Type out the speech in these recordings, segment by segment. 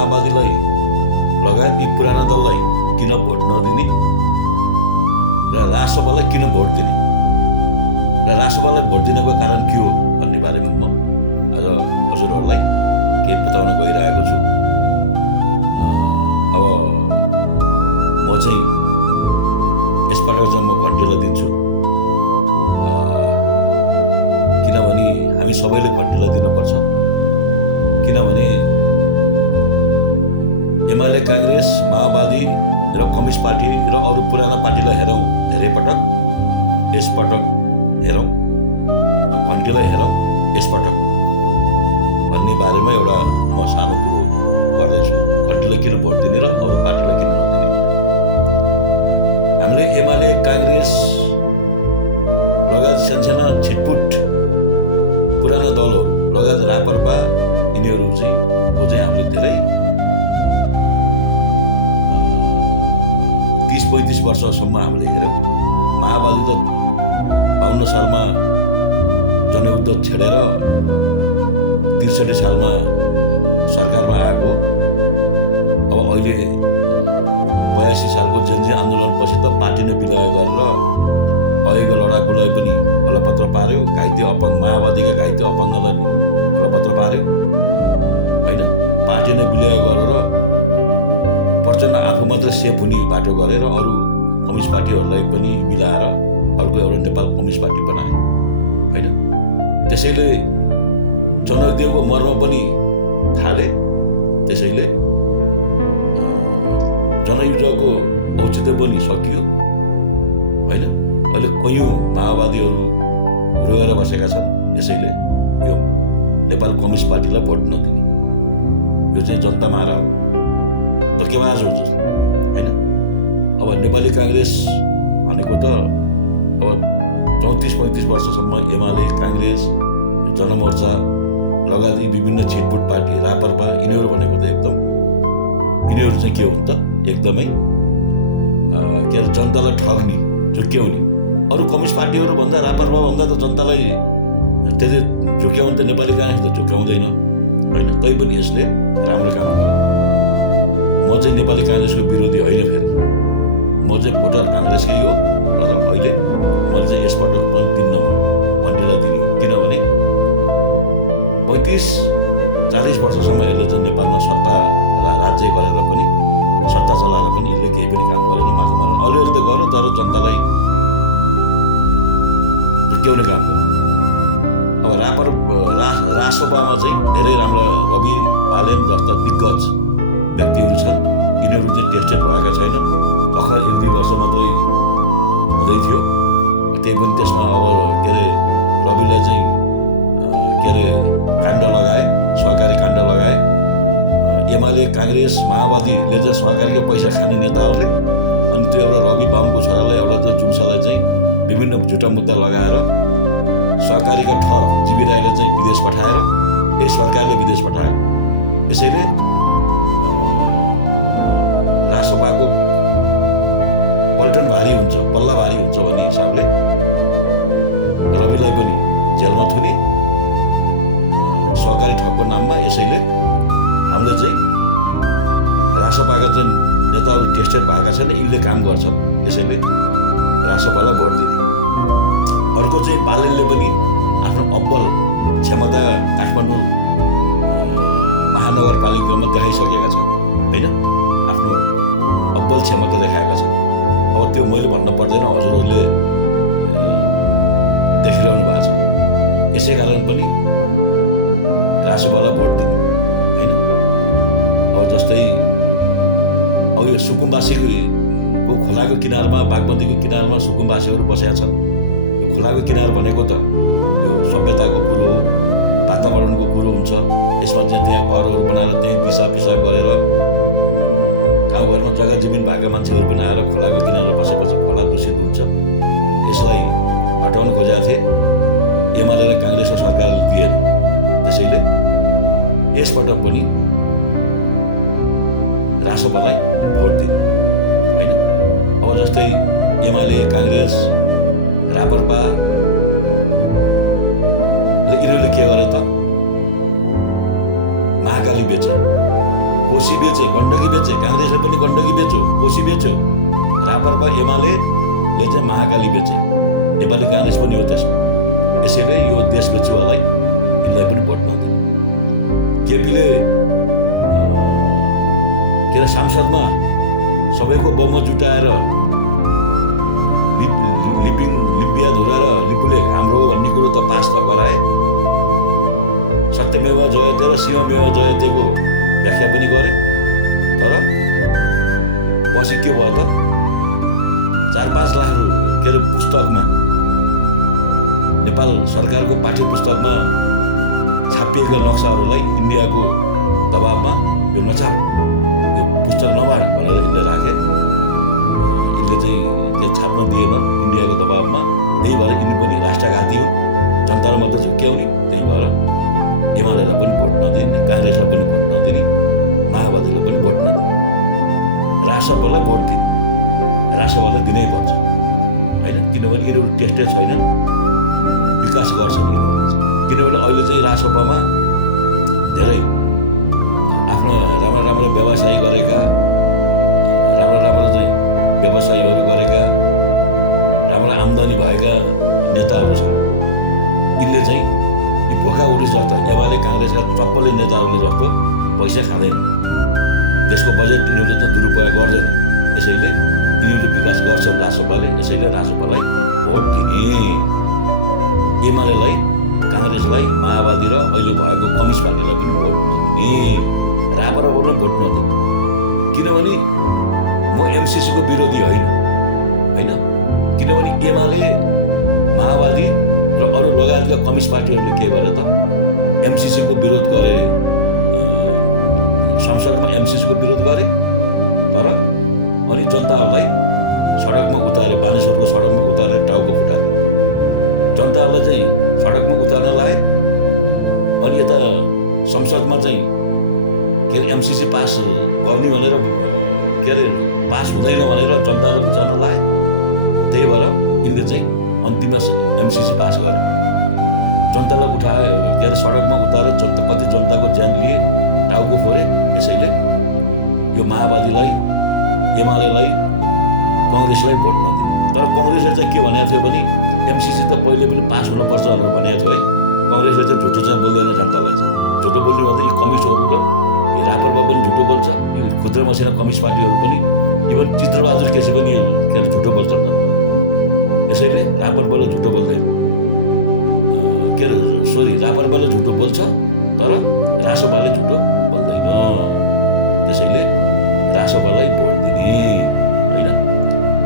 माओवादीलाई लगायत यी पुराना दललाई किन भोट नदिने र राष्ट्रसभालाई किन भोट दिने र राष्ट्रसभालाई भोट दिनको कारण के हो भन्ने बारेमा म आज हजुरहरूलाई केही बताउन गइरहेको छु। अब म चाहिँ यसपटक चाहिँ म घन्टीलाई दिन्छु, किनभने हामी सबैले घन्टीलाई दिनुपर्छ। किनभने एमाले, काङ्ग्रेस, माओवादी र कम्युनिस्ट पार्टी र अरू पुराना पार्टीलाई हेरौँ धेरै पटक, यसपटक हेरौँ, घन्टीलाई हेरौँ यसपटक भन्ने बारेमा एउटा म सानो कुरो गर्दैछु। घन्टीलाई किन भोट दिने र अरू पार्टीलाई किन नदिने। हामीले एमाले, काङ्ग्रेस लगायत सानसाना छिटपुट पुराना दलहरू लगायत रापरपा यिनीहरू चाहिँ हामीले धेरै 30-35 वर्षसम्म हामीले हेऱ्यौँ। माओवादी त 52 सालमा जनयुद्ध छेडेर 63 सालमा सरकारमा आएको। अब अहिले 82 सालको जनजी आन्दोलनपछि त पार्टी नै विलय गरेर अहिलेको लडाकुलाई पनि हलपत्र पार्यो, घाइते अपङ्ग माओवादीका घाइते अपङ्गलाई हलपत्र पार्यो होइन। पार्टी नै विलय गरेर प्रचण्ड आफू मात्रै सेफ हुने बाटो गरेर अरू कम्युनिस्ट पार्टीहरूलाई पनि मिलाएर अर्को एउटा नेपाल कम्युनिस्ट पार्टी बनाए होइन। त्यसैले जनयुद्धको मर्म पनि थाले। त्यसैले जनयुद्धको औचित्य पनि सकियो होइन। अहिले कैयौँ माओवादीहरू रोएर बसेका छन्। यसैले यो नेपाल कम्युनिस्ट पार्टीलाई भोट नदिने यो चाहिँ जनता मारा हो, धोकेबाज हो होइन। अब नेपाली काङ्ग्रेस भनेको त अब 34-35 वर्षसम्म एमाले, काङ्ग्रेस, जनमोर्चा लगायत विभिन्न छिटपुट पार्टी रापरपा यिनीहरू भनेको त एकदम यिनीहरू चाहिँ के हो त एकदमै के अरे जनतालाई ठग्ने, झुक्क्याउने। अरू कम्युनिस्ट पार्टीहरू भन्दा रापरपा भन्दा त जनतालाई त्यति झुक्क्याउनु त नेपाली काङ्ग्रेस त झुक्क्याउँदैन होइन। तैपनि यसले राम्रो काम गर्यो। म चाहिँ नेपाली काङ्ग्रेसको विरोधी होइन, फेरि म चाहिँ भोटर काङ्ग्रेसकै हो। र अहिले मैले चाहिँ यसपटक पनि 3 नम्बर घन्टीलाई दिने, किनभने 35-40 वर्षसम्म यसले चाहिँ नेपालमा सत्ता राज्य गरेर पनि सत्ता चलाएर पनि यसले केही पनि काम गरेन। माथि अलिअलि त गर्यो, तर जनतालाई झुक्क्याउने काम गर्यो। अब राष्ट्रसभामा चाहिँ धेरै राम्रा रवि पालेन जस्ता दिग्गज व्यक्तिहरू छन्। यिनीहरू चाहिँ टेस्टेड भएका छैनन्। भर्खर 1-2 वर्ष मात्रै हुँदै थियो। त्यही पनि त्यसमा अब के अरे रविलाई चाहिँ के अरे काण्ड लगाए, सहकारी काण्ड लगाए। एमाले, काङ्ग्रेस, माओवादीले चाहिँ सहकारीको पैसा खाने नेताहरूले अनि त्यो एउटा रवि बाहुनको छोरालाई एउटा चाहिँ जुम्सालाई चाहिँ विभिन्न झुटा मुद्दा लगाएर सहकारीका ठग जीवी राईले चाहिँ विदेश पठाएर यस सरकारले विदेश पठायो। यसैले राष्ट्रसभाको पल्टन भारी हुन्छ, पल्ला भारी हुन्छ भन्ने हिसाबले रविलाई पनि जेलमा थुने सहकारी ठगको नाममा। यसैले हामीले चाहिँ राष्ट्रसभाका चाहिँ नेताहरू टेस्टेड भएका छन्, यिनले काम गर्छ। यसैले राष्ट्रसभालाई भोट दिने। अर्को चाहिँ बालेनले पनि आफ्नो अब्बल क्षमता काठमाडौँ महानगरपालिकामा देखाइसकेका छन् होइन। आफ्नो अब्बल क्षमता देखाएका छन्। अब त्यो मैले भन्न पर्दैन, हजुरहरूले देखिरहनु भएको छ। यसै कारण पनि राष्ट्रसभालाई भोट दिने होइन। अब जस्तै अब यो सुकुम्बासीको खोलाको किनारमा, बागमतीको किनारमा सुकुम्बासीहरू बसेका छन्। यो खोलाको किनार भनेको त यो सभ्यताको कुरो हो, वातावरणको कुरो हुन्छ। यसमा चाहिँ त्यहाँ घरहरू बनाएर त्यहीँ पिसाब गरेर गाउँघरमा जग्गा जमिन भएका मान्छेहरू पनि आएर खोलाको किनारमा बसेपछि खोला दूषित हुन्छ। यसलाई हटाउन खोजेका थिए, एमाले र काङ्ग्रेसको सरकारले दिएन। त्यसैले यसपटक पनि राष्ट्रसभालाई भोट दिने होइन। अब जस्तै एमाले, काङ्ग्रेस, रापरपा यिनीहरूले के गरे त महाकाली बेचे कोशी बेचे, गण्डकी बेचे, काङ्ग्रेसले पनि गण्डकी बेच्यो, कोशी बेच्यो। रापरपा एमालेले चाहिँ महाकाली बेचे, नेपाली काङ्ग्रेस पनि हो त्यसमा। यसैले यो देश बेचुवालाई यिनलाई पनि भोट नदिने। केपीले के अरे सांसदमा सबैको बहुमत जुटाएर लिपिया धुरा र लिपुले हाम्रो भन्ने कुरो त पास त गराए। सत्यमेव जयते र शिवमेव जयतेको व्याख्या पनि गरे। तर पछि के भयो त 4-5 लाख के अरे पुस्तकमा, नेपाल सरकारको पाठ्य पुस्तकमा छापिएका नक्साहरूलाई इन्डियाको दबाबमा यो नछाप, यो पुस्तक नबाड भनेर यिनले राखे। यिनले चाहिँ त्यो छाप्न दिएन इन्डियाको दबाबमा। त्यही भएर यिनी पनि राष्ट्रघाती हुन्, जनतालाई मात्र झुक्क्याउने। त्यही भएर एमालेलाई पनि भोट नदिने, काङ्ग्रेसलाई पनि भोट नदिने, माओवादीलाई पनि भोट नदिने, रासपालाई भोट दिने। रासपालाई दिनै पर्छ होइन, किनभने यिनीहरू टेस्टै छैनन्, विकास गर्छन् यिनीहरू। किनभने अहिले चाहिँ रासपामा धेरै आफ्नो राम्रो व्यवसाय गरेका, राम्रो चाहिँ व्यवसायहरू गरेका, राम्रो आम्दानी भएका नेताहरू छन्। यिनले चाहिँ यी भोका उठी जस्तो एमाले काङ्ग्रेसका चप्पले नेताहरूले जस्तो पैसा खाँदैन, देशको बजेट यिनीहरूले त दुरुपयोग गर्दैन। यसैले यिनीहरूले विकास गर्छन् रासपाले। यसैले रासपालाई भोट दिने, एमालेलाई, काङ्ग्रेसलाई, माओवादी र अहिले भएको कम्युनिस्ट पार्टीलाई पनि भोट नदिने, रापरपालाई भोट नदिने। किनभने म एमसिसीको विरोधी होइन, किनभने एमाले, माओवादी र अरू लगायतका कम्युनिस्ट पार्टीहरूले के गरे त एमसिसीको विरोध गरे, संसदमा एमसिसीको विरोध गरे। तर अनि जनताहरूलाई सडकमा उतारे, बानेश्वरको सडकमा उतारेर टाउको फुटाए। जनताहरूलाई चाहिँ सडकमा उतार्न लाए। अनि यता संसदमा चाहिँ के अरे एमसिसी पास गर्ने भनेर के अरे पास हुँदैन भनेर जनतालाई उचार्न लाए। त्यही भएर यिनले चाहिँ अन्तिममा एमसिसी पास गरे। जनतालाई उठाए, के अरे सडकमा उतारेर कति जनताको ज्यान लिए, टाउको फोरे। यसैले यो माओवादीलाई, एमालेलाई, कङ्ग्रेसलाई भोट नदिने। तर कङ्ग्रेसले चाहिँ के भनेको थियो भने एमसिसी त पहिले पनि पास हुनुपर्छ भनेर भनेको थियो है। कङ्ग्रेसले चाहिँ झुटो चाहिँ बोल्दैन, जनतालाई चाहिँ झुटो बोल्ने भन्दा यी कम्युनिस्टहरू र यो रापरपा पनि झुटो बोल्छ, यो खुद्रा मसिना कम्युनिस्ट पार्टीहरू पनि, इभन चित्रबहादुर केसी पनि के अरे झुटो बोल्छन्। यसैले रापरपाले झुटो बोल्दैन, के अरे सरी रापरपाले झुटो बोल्छ, तर रासपाले झुटो बोल्दैन। त्यसैले रासपालाई भोट दिने होइन।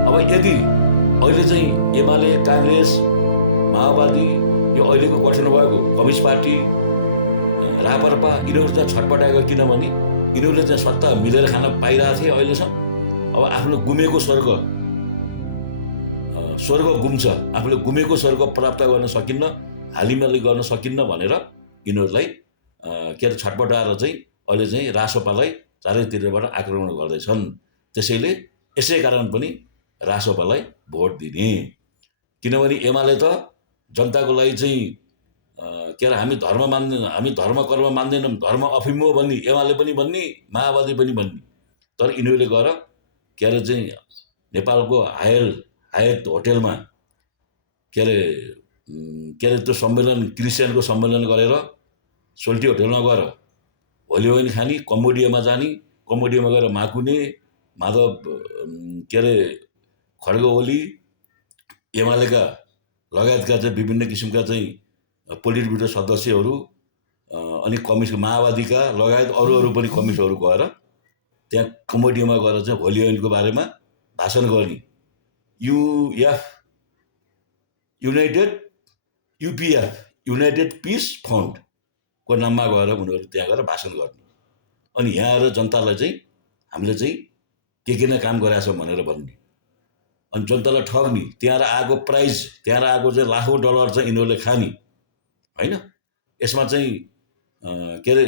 अब यदि अहिले चाहिँ एमाले, काङ्ग्रेस, माओवादी, यो अहिलेको गठन भएको कम्युनिस्ट पार्टी, रापरपा, यिनीहरू चाहिँ छटपटाएको। किनभने यिनीहरूले चाहिँ सत्ता मिलेर खान पाइरहेको थिए अहिलेसम्म। अब आफ्नो गुमेको स्वर्ग गुम्छ, आफूले गुमेको स्वर्ग प्राप्त गर्न सकिन्न, हालिमाली गर्न सकिन्न भनेर यिनीहरूलाई के अरे छटपटाएर चाहिँ अहिले चाहिँ रासपालाई चारैतिरबाट आक्रमण गर्दैछन्। त्यसैले यसै कारण पनि रासपालाई भोट दिने। किनभने एमाले त जनताको लागि चाहिँ के अरे हामी धर्म मान्दैन, हामी धर्म कर्म मान्दैनौँ, धर्म अफिम हो भन्ने एमाले पनि भन्ने, माओवादी पनि भन्ने। तर यिनीहरूले गएर के अरे चाहिँ नेपालको हायत होटेलमा के अरे त्यो सम्मेलन, क्रिस्चियनको सम्मेलन गरेर सोल्टी होटेलमा गएर होली वाइन खाने, कम्बोडियामा जाने, कम्बोडियामा गएर माकुने, माधव के अरे खड्ग ओली, एमालेका लगायतका चाहिँ विभिन्न किसिमका चाहिँ पोलिट ब्युरो सदस्यहरू, अनि कम्युनिस्ट माओवादीका लगायत अरू पनि कम्युनिस्टहरू गएर त्यहाँ कम्बोडियामा गएर चाहिँ होली वाइनको बारेमा भाषण गर्ने। युनाइटेड पिस फन्डको नाममा गएर उनीहरू त्यहाँ गएर भाषण गर्ने। अनि यहाँ आएर जनतालाई चाहिँ हामीले चाहिँ के न काम गरेका छौँ भनेर भन्ने, अनि जनतालाई ठग्ने। त्यहाँ आएको प्राइज, त्यहाँ आएको चाहिँ लाखौँ डलर चाहिँ यिनीहरूले खाने होइन। यसमा चाहिँ के अरे